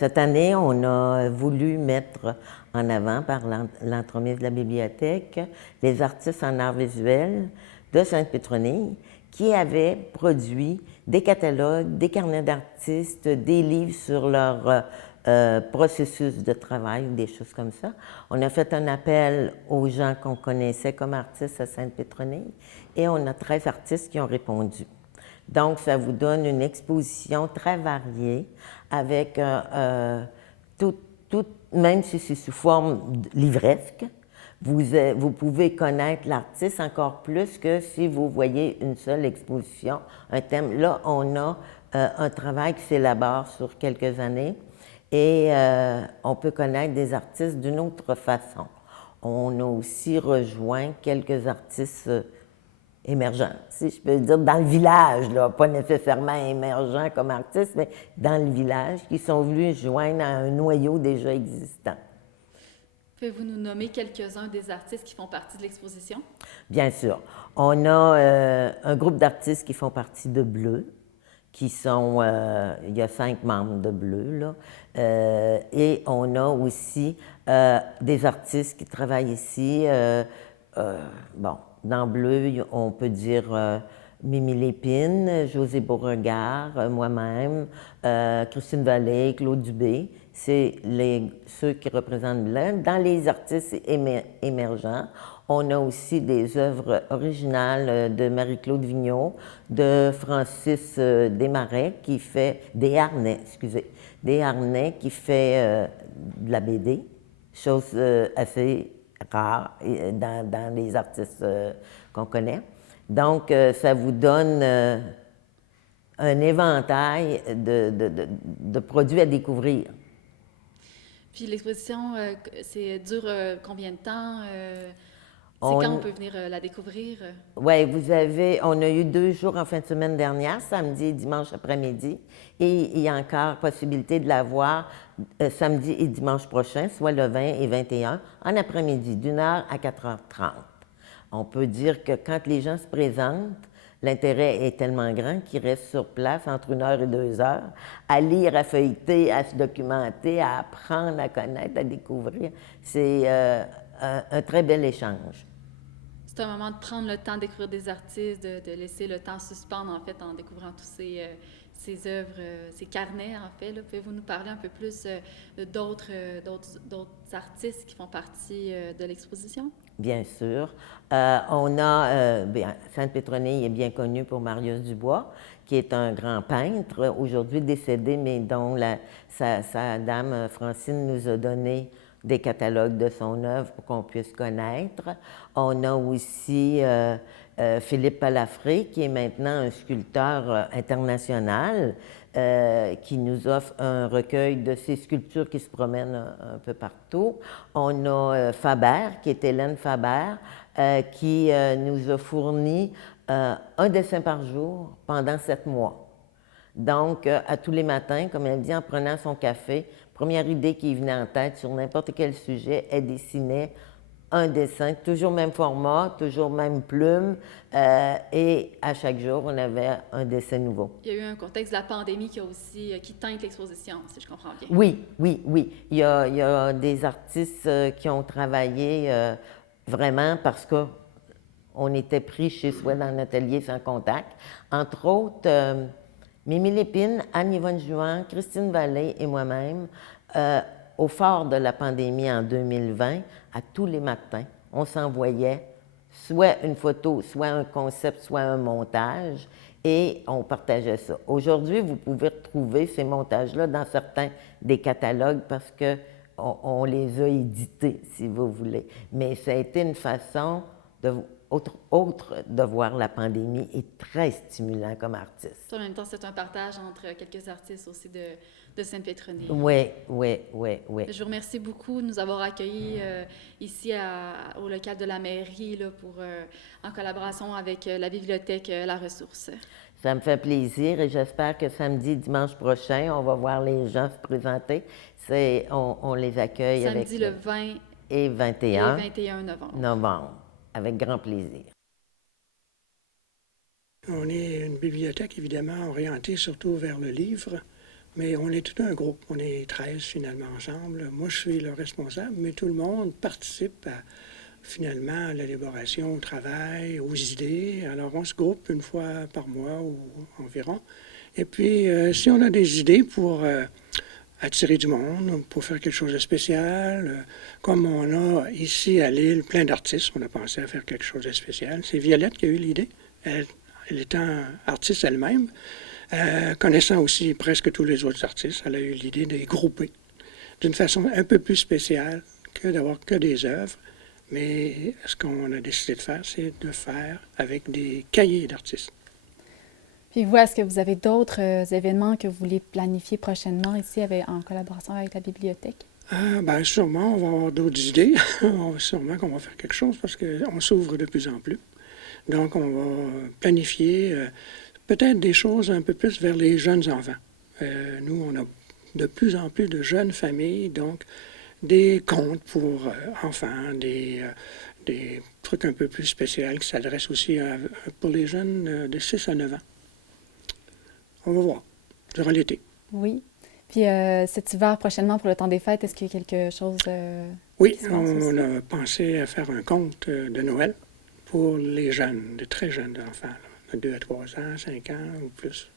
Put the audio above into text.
Cette année, on a voulu mettre en avant, par l'entremise de la bibliothèque, les artistes en art visuel de Sainte-Pétronille qui avaient produit des catalogues, des carnets d'artistes, des livres sur leur processus de travail, des choses comme ça. On a fait un appel aux gens qu'on connaissait comme artistes à Sainte-Pétronille et on a 13 artistes qui ont répondu. Donc, ça vous donne une exposition très variée avec même si c'est sous forme livresque, vous pouvez connaître l'artiste encore plus que si vous voyez une seule exposition, un thème. Là, on a un travail qui s'élabore sur quelques années et on peut connaître des artistes d'une autre façon. On a aussi rejoint quelques artistes émergents, si je peux dire, dans le village, là, pas nécessairement émergents comme artistes, mais dans le village, qui sont venus joindre à un noyau déjà existant. Pouvez-vous nous nommer quelques-uns des artistes qui font partie de l'exposition? Bien sûr. On a un groupe d'artistes qui font partie de Bleu, qui sont, il y a 5 membres de Bleu, là, et on a aussi des artistes qui travaillent ici, bon, dans Bleu, on peut dire Mimi Lépine, José Beauregard, moi-même, Christine Vallée, Claude Dubé. C'est ceux qui représentent Bleu. Dans les artistes émergents, on a aussi des œuvres originales de Marie-Claude Vigneault, de Francis Desmarais, qui fait Desharnais, qui fait de la BD, chose assez rare dans les artistes qu'on connaît. Donc, ça vous donne un éventail de produits à découvrir. Puis l'exposition, dure combien de temps? Quand on peut venir la découvrir? Oui, on a eu 2 jours en fin de semaine dernière, samedi et dimanche après-midi, et il y a encore possibilité de la voir samedi et dimanche prochain, soit le 20 et 21, en après-midi, d'1h à 4h30. On peut dire que quand les gens se présentent, l'intérêt est tellement grand qu'ils restent sur place entre 1h et 2h à lire, à feuilleter, à se documenter, à apprendre, à connaître, à découvrir. C'est un très bel échange. C'est un moment de prendre le temps de découvrir des artistes, de laisser le temps suspendre, en fait, en découvrant tous ces œuvres, ces carnets, en fait. Pouvez-vous nous parler un peu plus d'autres artistes qui font partie de l'exposition? Bien sûr. On a, Sainte-Pétronille est bien connue pour Marius Dubois, qui est un grand peintre, aujourd'hui décédé, mais dont sa dame Francine nous a donné des catalogues de son œuvre pour qu'on puisse connaître. On a aussi Philippe Palafré, qui est maintenant un sculpteur international, qui nous offre un recueil de ses sculptures qui se promènent un peu partout. On a Faber, qui est Hélène Faber, qui nous a fourni un dessin par jour pendant 7 mois. Donc, à tous les matins, comme elle dit, en prenant son café, première idée qui venait en tête sur n'importe quel sujet, elle dessinait un dessin, toujours même format, toujours même plume, et à chaque jour, on avait un dessin nouveau. Il y a eu un contexte de la pandémie qui teinte l'exposition, si je comprends bien. Oui. Il y a des artistes qui ont travaillé vraiment parce qu'on était pris chez soi dans notre atelier sans contact. Entre autres, Mimi Lépine, Anne-Yvonne Juan, Christine Vallée et moi-même, au fort de la pandémie en 2020, à tous les matins, on s'envoyait soit une photo, soit un concept, soit un montage, et on partageait ça. Aujourd'hui, vous pouvez retrouver ces montages-là dans certains des catalogues parce qu'on les a édités, si vous voulez. Mais ça a été une façon autre de voir la pandémie et très stimulant comme artiste. En même temps, c'est un partage entre quelques artistes aussi de Sainte-Pétronille. Oui. Je vous remercie beaucoup de nous avoir accueillis ici au local de la mairie là, en collaboration avec la bibliothèque La Ressource. Ça me fait plaisir et j'espère que samedi, dimanche prochain, on va voir les gens se présenter. On les accueille samedi le 20 et 21 novembre. Avec grand plaisir. On est une bibliothèque évidemment orientée surtout vers le livre. Mais on est tout un groupe. On est 13 finalement ensemble. Moi, je suis le responsable, mais tout le monde participe finalement à l'élaboration, au travail, aux idées. Alors, on se groupe une fois par mois ou environ. Et puis, si on a des idées pour attirer du monde, pour faire quelque chose de spécial, comme on a ici à Lille plein d'artistes, on a pensé à faire quelque chose de spécial. C'est Violette qui a eu l'idée. Elle étant artiste elle-même, connaissant aussi presque tous les autres artistes, elle a eu l'idée de les grouper d'une façon un peu plus spéciale que d'avoir que des œuvres. Mais ce qu'on a décidé de faire, c'est de faire avec des cahiers d'artistes. Puis vous, est-ce que vous avez d'autres événements que vous voulez planifier prochainement ici en collaboration avec la bibliothèque? Ben, sûrement, on va avoir d'autres idées. Sûrement qu'on va faire quelque chose parce qu'on s'ouvre de plus en plus. Donc, on va planifier peut-être des choses un peu plus vers les jeunes enfants. Nous, on a de plus en plus de jeunes familles, donc des contes pour enfants, des trucs un peu plus spéciaux qui s'adressent aussi pour les jeunes de 6 à 9 ans. On va voir, durant l'été. Oui. Puis cet hiver, prochainement, pour le temps des fêtes, est-ce qu'il y a quelque chose Oui, on a pensé à faire un conte de Noël pour les jeunes, de très jeunes enfants, là, de 2 à 3 ans, 5 ans ou plus.